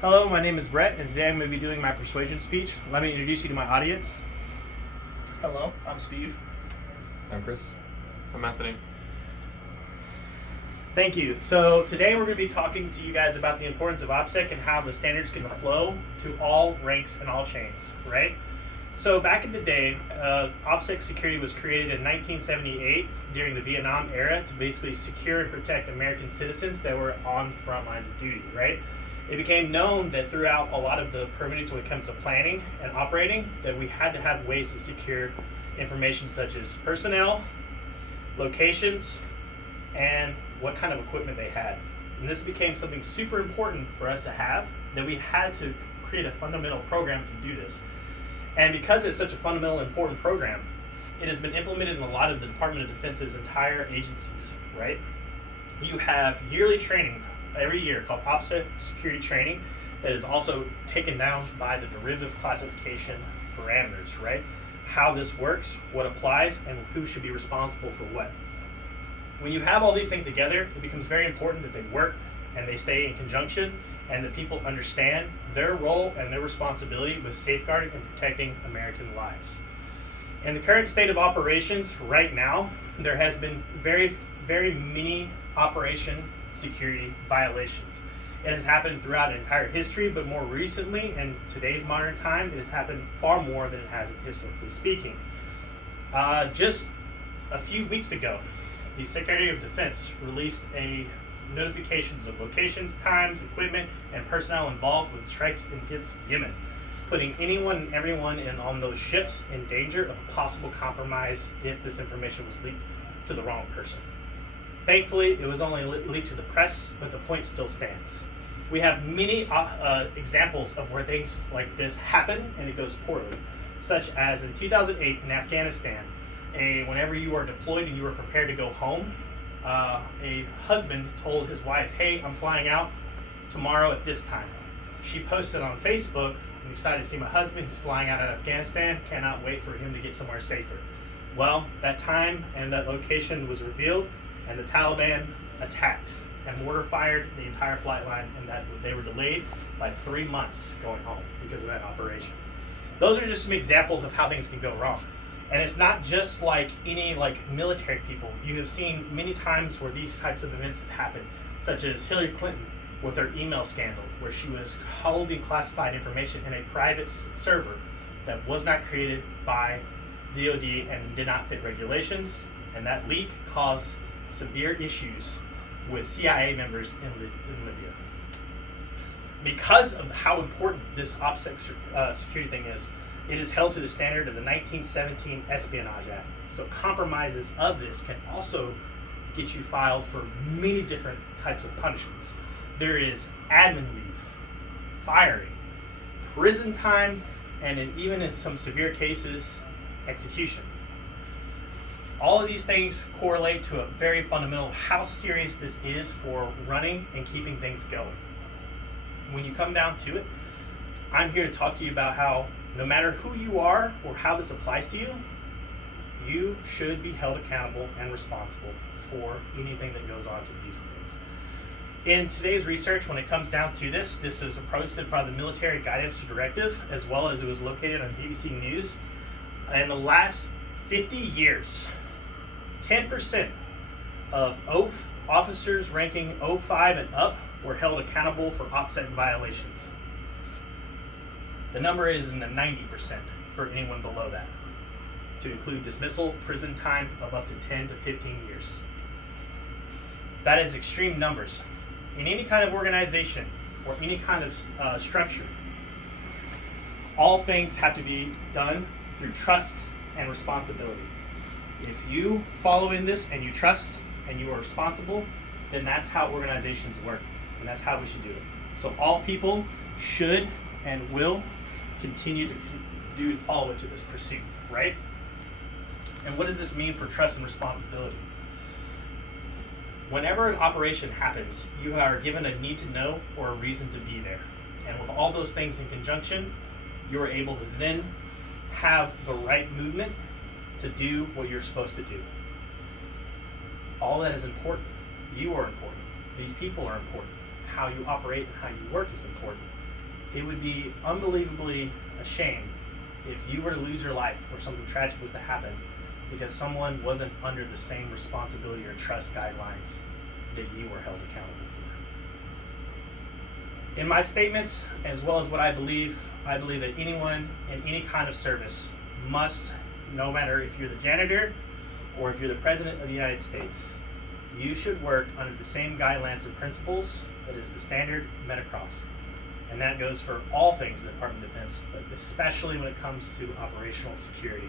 Hello, my name is Brett, and today I'm going to be doing my persuasion speech. Let me introduce you to my audience. Hello, I'm Steve. I'm Chris. I'm Anthony. Thank you. So today we're going to be talking to you guys about the importance of OPSEC and how the standards can flow to all ranks and all chains, right? So back in the day, OPSEC security was created in 1978 during the Vietnam era to basically secure and protect American citizens that were on front lines of duty, right? It became known that throughout a lot of the permitting when it comes to planning and operating, that we had to have ways to secure information such as personnel, locations, and what kind of equipment they had. And this became something super important for us to have, that we had to create a fundamental program to do this. And because it's such a fundamental important program, it has been implemented in a lot of the Department of Defense's entire agencies, right? You have yearly training every year called OPSEC security training that is also taken down by the derivative classification parameters, right? How this works, what applies, and who should be responsible for what. When you have all these things together, it becomes very important that they work and they stay in conjunction and that people understand their role and their responsibility with safeguarding and protecting American lives. In the current state of operations right now, there has been very many operation security violations. It has happened throughout entire history, but more recently, in today's modern time, it has happened far more than it has historically speaking. Just a few weeks ago, the Secretary of Defense released notifications of locations, times, equipment, and personnel involved with strikes against Yemen, putting anyone and everyone on those ships in danger of a possible compromise if this information was leaked to the wrong person. Thankfully, it was only leaked to the press, but the point still stands. We have many examples of where things like this happen and it goes poorly, such as in 2008 in Afghanistan. Whenever you are deployed and you are prepared to go home, a husband told his wife, "Hey, I'm flying out tomorrow at this time." She posted on Facebook, "I'm excited to see my husband. He's flying out of Afghanistan. Cannot wait for him to get somewhere safer." Well, that time and that location was revealed, and the Taliban attacked and mortar fired the entire flight line, and that they were delayed by 3 months going home because of that operation. Those are just some examples of how things can go wrong. And it's not just like any military people. You have seen many times where these types of events have happened, such as Hillary Clinton with her email scandal, where she was holding classified information in a private server that was not created by DoD and did not fit regulations, and that leak caused severe issues with CIA members in Libya. Because of how important this OPSEC security thing is, it is held to the standard of the 1917 Espionage Act. So compromises of this can also get you filed for many different types of punishments. There is admin leave, firing, prison time, and even in some severe cases, execution. All of these things correlate to a very fundamental how serious this is for running and keeping things going. When you come down to it, I'm here to talk to you about how no matter who you are or how this applies to you, you should be held accountable and responsible for anything that goes on to these things. In today's research, when it comes down to this is posted by the Military Guidance Directive, as well as it was located on BBC News. In the last 50 years, 10% of officers ranking 05 and up were held accountable for OPSEC violations. The number is in the 90% for anyone below that, to include dismissal, prison time of up to 10 to 15 years. That is extreme numbers. In any kind of organization or any kind of structure, all things have to be done through trust and responsibility. If you follow in this and you trust and you are responsible, then that's how organizations work, and that's how we should do it. So all people should and will continue to follow it to this pursuit, right? And what does this mean for trust and responsibility? Whenever an operation happens, you are given a need to know or a reason to be there. And with all those things in conjunction, you are able to then have the right movement to do what you're supposed to do. All that is important. You are important. These people are important. How you operate and how you work is important. it would be unbelievably a shame if you were to lose your life or something tragic was to happen because someone wasn't under the same responsibility or trust guidelines that you were held accountable for. In my statements, as well as what I believe that anyone in any kind of service must, no matter if you're the janitor or if you're the President of the United States, you should work under the same guidelines and principles that is the standard met across. And that goes for all things in the Department of Defense, but especially when it comes to operational security.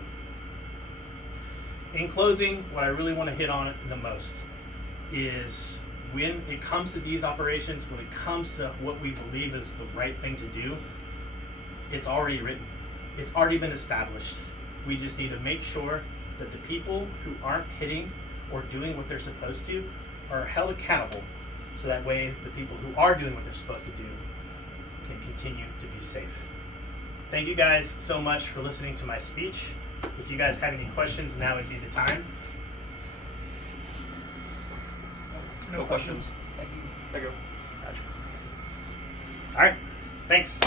In closing, what I really want to hit on the most is when it comes to these operations, when it comes to what we believe is the right thing to do, it's already written. It's already been established. We just need to make sure that the people who aren't hitting or doing what they're supposed to are held accountable, so that way the people who are doing what they're supposed to do can continue to be safe. Thank you guys so much for listening to my speech. If you guys have any questions, now would be the time. No questions. Thank you. There you go. Gotcha. All right, thanks.